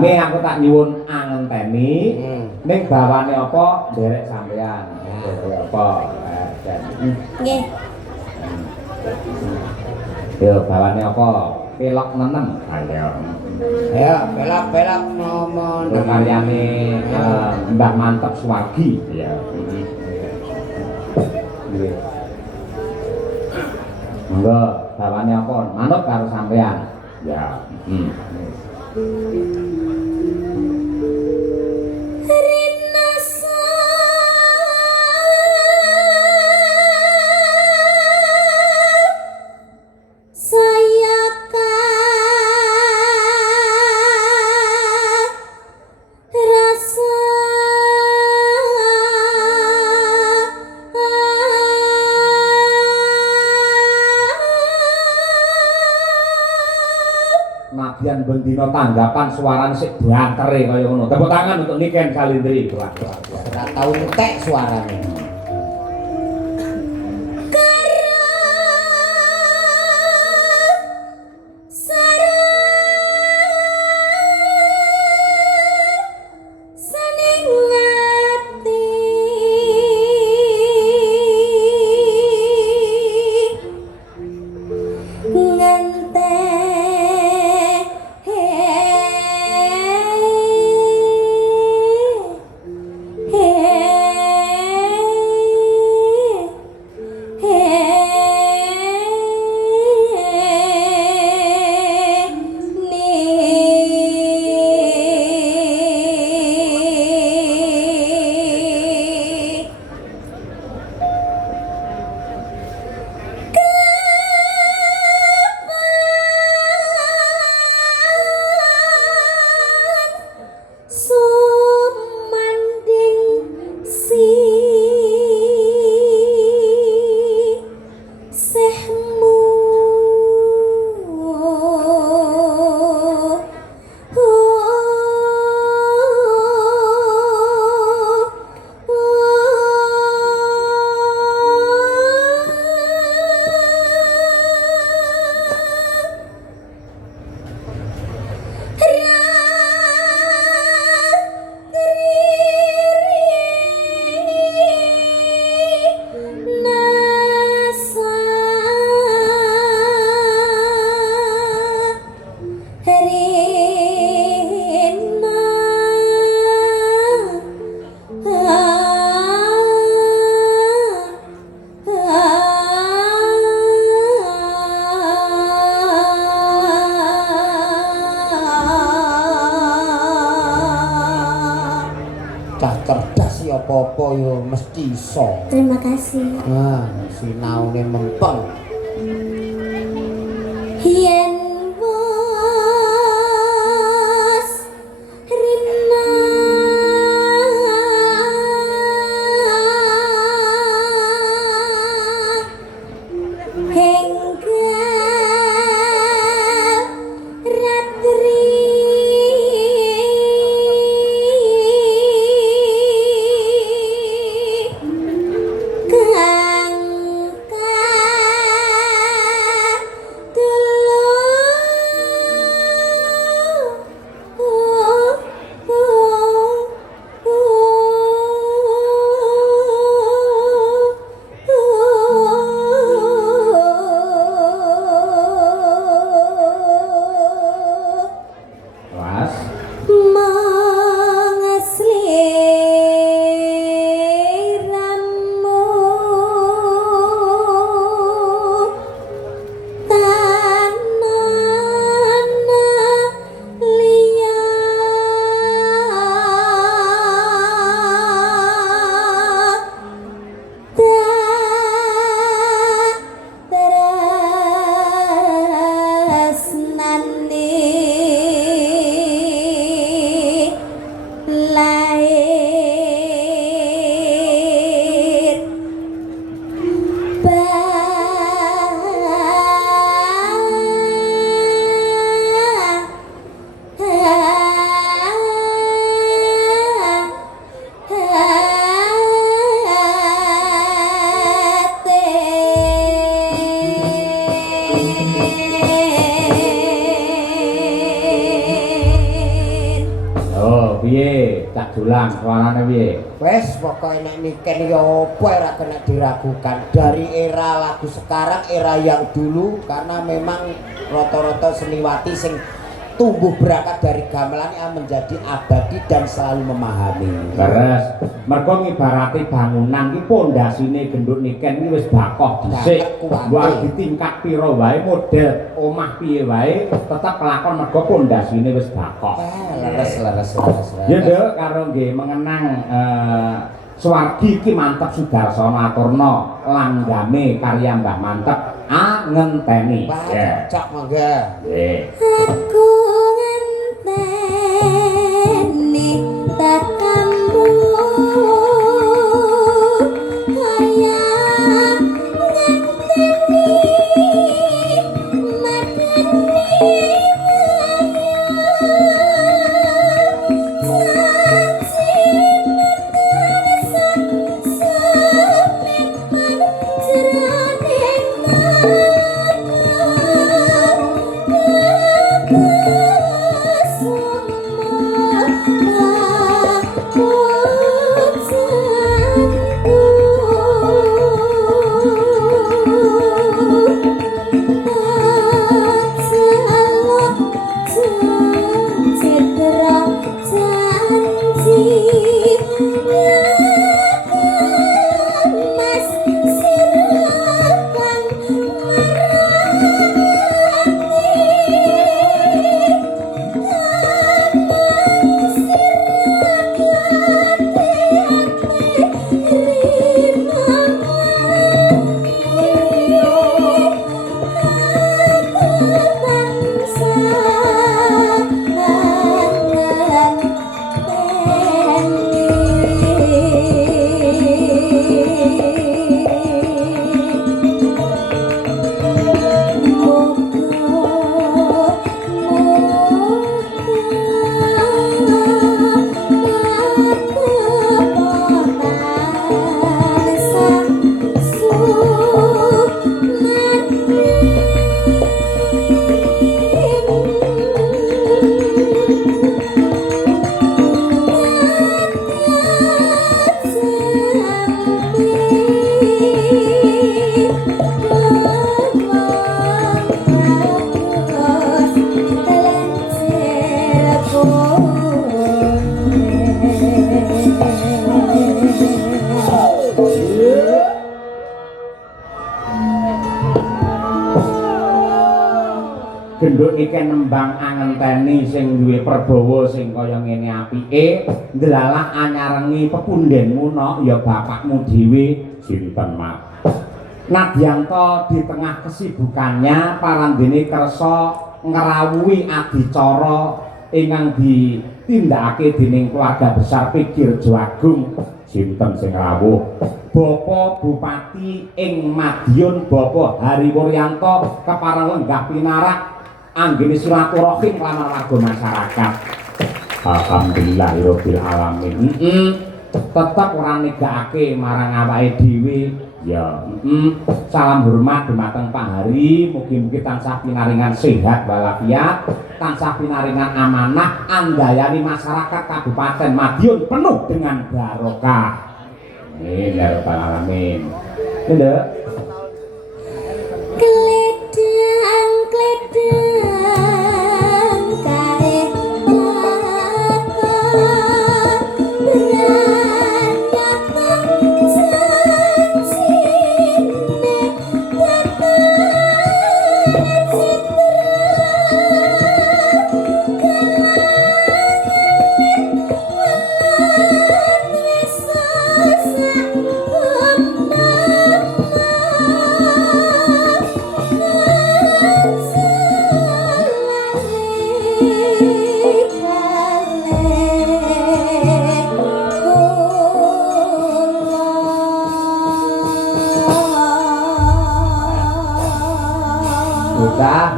Ini aku tak nyuwun angen teni ning bawane apa derek sampean. Derek apa? Nggih. Yo bawane apa? Pelok nenem. Ayo. Ayo pelak-pelak nomor karyane Mbah Mantep Suwargi ya. Nggih. Monggo bawane apa? Manut karo sampean. Ya. Nabian bendino tanggapan suarane sik bantere kaya ngono. Tepuk tangan untuk Niken Salindri. Wah, ora tau entek suarane. Cerdas ya apa-apa ya mesti iso. Terima kasih. Nah, sinaune mempeng. Yen wos rina hingga ratri kang dulu piye Cak Julang suarane piye? Wes pokoknya nek niken yo apa ora kena diragukan dari era lagu sekarang era yang dulu karena memang rata-rata seniwati sing tumbuh berangkat dari gamelan yang menjadi abadi dan selalu memahami. Leres. Mergo ngibarati bangunan iki pondasine gendut niken iki wis bakoh dhisik. Wah ditingkat pira wae model omah piye wae tetep kelakon mergo pondasine wis bakoh. Leres. Ya Nduk karo nggih mengenang Suwardi iki Mantep Sudarsono aturna langgame karya Mbah Mantep ngenteni. Cocok mangga. Nggih. Aku ngenteni tekamu kaya ngenteni madani Genduk iki nembang angenteni sing duwe perbawa sing kaya ngene apike ndelalah anyarengi pepundhenmu no ya bapakmu dhewe sinten Mat. Nadyanto di tengah kesibukannya parandene kersa ngrawuhi adicara ingkang ditindakake dening keluarga besar Pikir Joagung sinten sing rawuh Bapak Bupati ing Madiun Bapak Hariwuryanto kepareng lenggah pinarak anggene silaturahim lan warga masyarakat. Alhamdulillahirabbil alamin. Tetep ora negakake marang awake dhewe ya. Salam hormat dumateng Pak Hari, mugi-mugi tansah pinaringan sehat walafiat, tansah pinaringan amanah andayani masyarakat Kabupaten Madiun penuh dengan barokah. Amin ya rabbal alamin. Nduk. Kledang kae Bocah